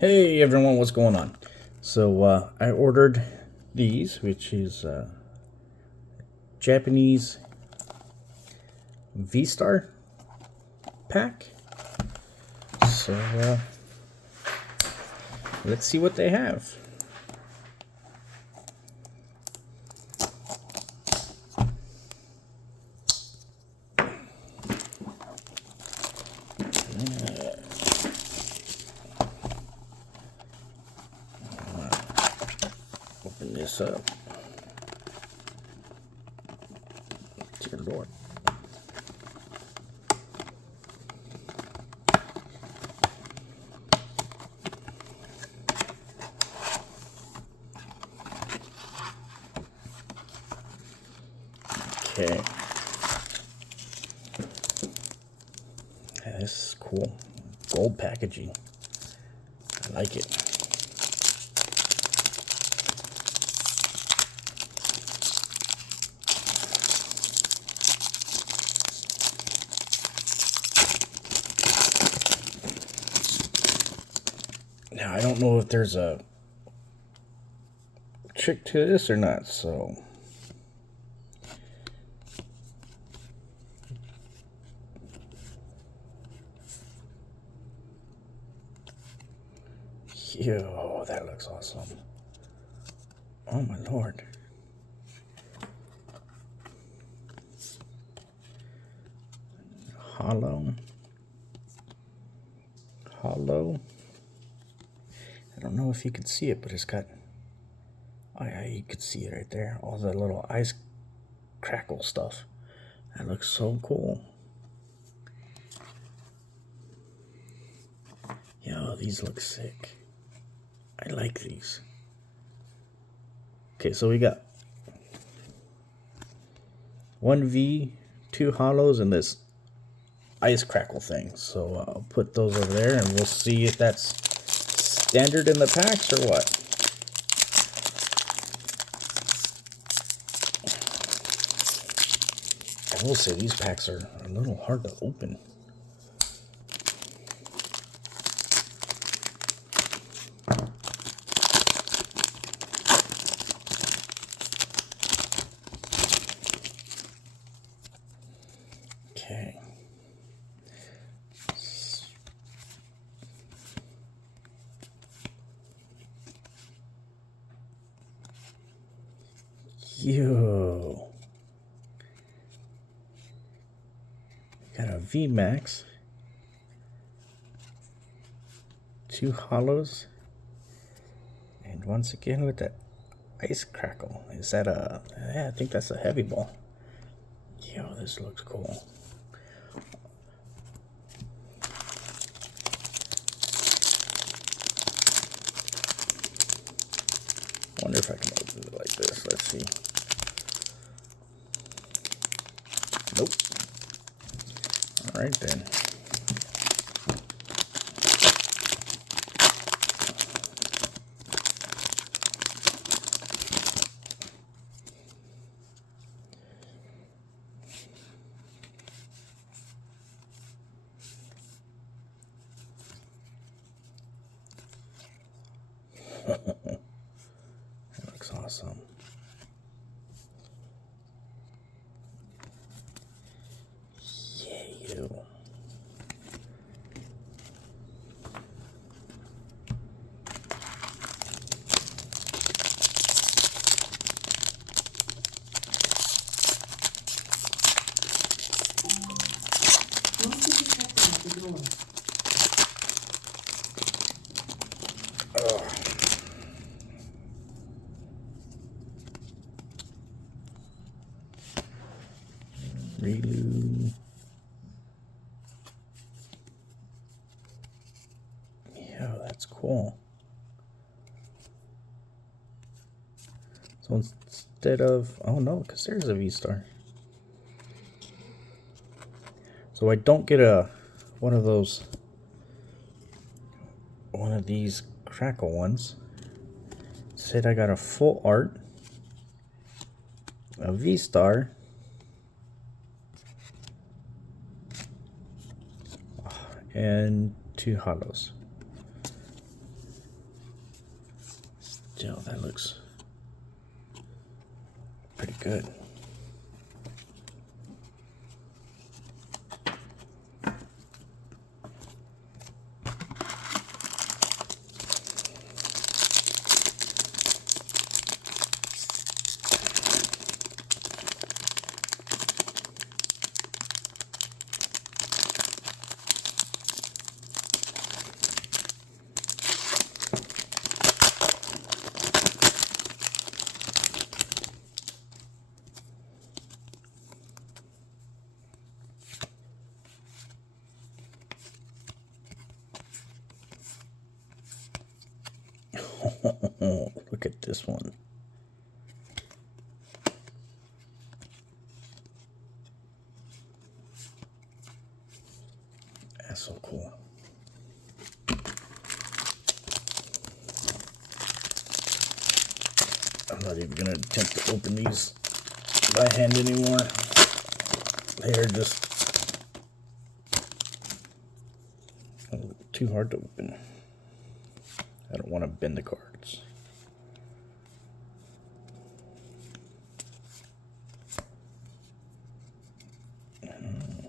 Hey everyone, what's going on? So I ordered these, which is Japanese Vstar pack. So let's see what they have. Open this up. Dear Lord. Okay. Yeah, this is cool. Gold packaging. I like it. Now, I don't know if there's a trick to this or not, so yo, that looks awesome. Oh my Lord. Hollow. I don't know if you can see it, but it's got, oh yeah, you can see it right there. All the little ice crackle stuff. That looks so cool. Yo, these look sick. I like these. Okay, so we got 1V, 2 hollows, and this ice crackle thing. So I'll put those over there and we'll see if that's standard in the packs or what. I will say these packs are a little hard to open. Okay. Yo. Got a VMAX. 2 hollows. And once again with that ice crackle. Is that a, yeah, I think that's a heavy ball. Yo, this looks cool. Wonder if I can open it like this. Let's see. Nope. All right then. That looks awesome. Yeah, you. Oh. Reload. Yeah, that's cool. So instead of, oh no, because there's a Vstar. So I don't get one of these crackle ones. Instead I got a full art, a Vstar, and 2 hollows. Yo, that looks pretty good. Look at this one. That's so cool. I'm not even gonna attempt to open these by hand anymore. They are just too hard to open. I don't want to bend the cards. And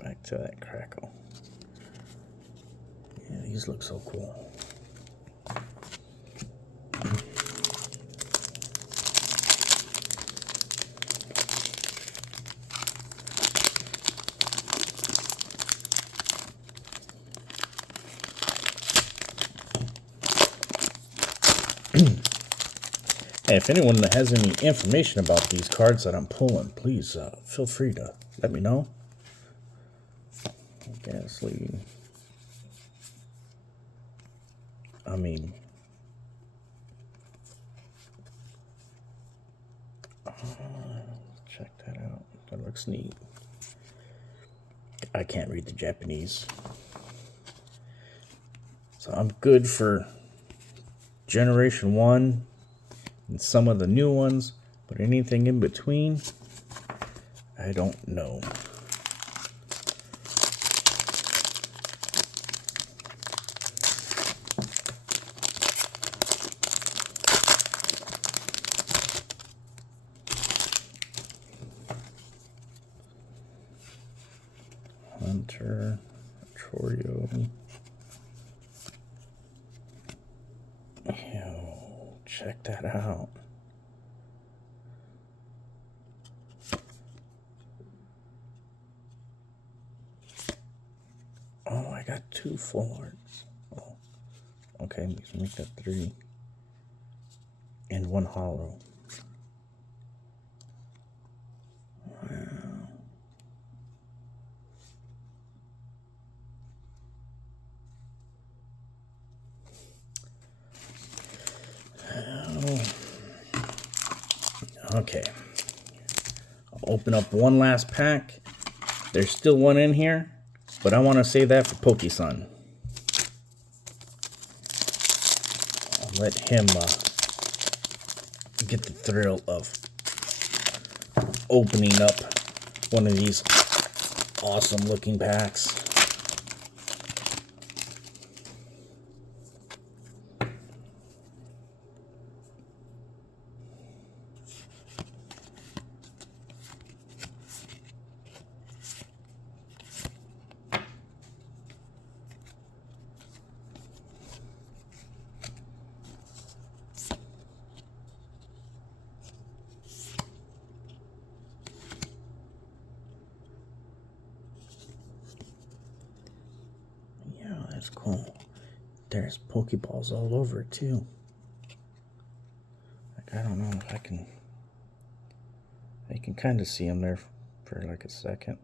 back to that crackle. Yeah, these look so cool. Hey, if anyone has any information about these cards that I'm pulling, please feel free to let me know. Gasly. I mean, check that out. That looks neat. I can't read the Japanese, so I'm good for Generation 1 and some of the new ones, but anything in between, I don't know. Hunter, Chorio. Yo, check that out. Oh, I got 2 full arts. Oh, okay, let's make that 3. And 1 hollow. Wow. Okay. I'll open up one last pack. There's still one in here, but I want to save that for Poke-san. I'll let him get the thrill of opening up one of these awesome looking packs. That's cool. There's Pokeballs all over it too. Like, I don't know if I can kind of see them there for like a second.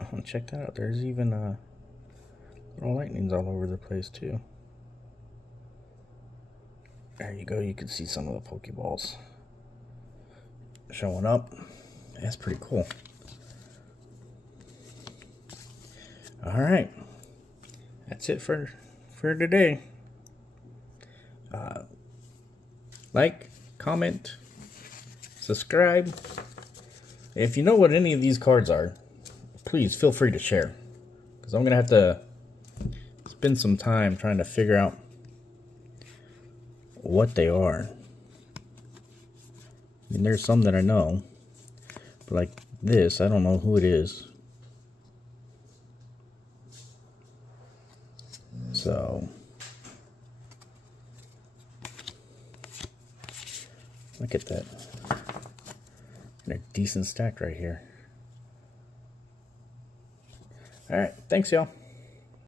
Oh, check that out. There's even little lightnings all over the place too. There you go. You can see some of the Pokeballs showing up. That's pretty cool. All right, that's it for today. Like, comment, subscribe. If you know what any of these cards are, please feel free to share, because I'm going to have to spend some time trying to figure out what they are. I mean, there's some that I know, but like this, I don't know who it is. So, look at that. And a decent stack right here. All right, thanks y'all.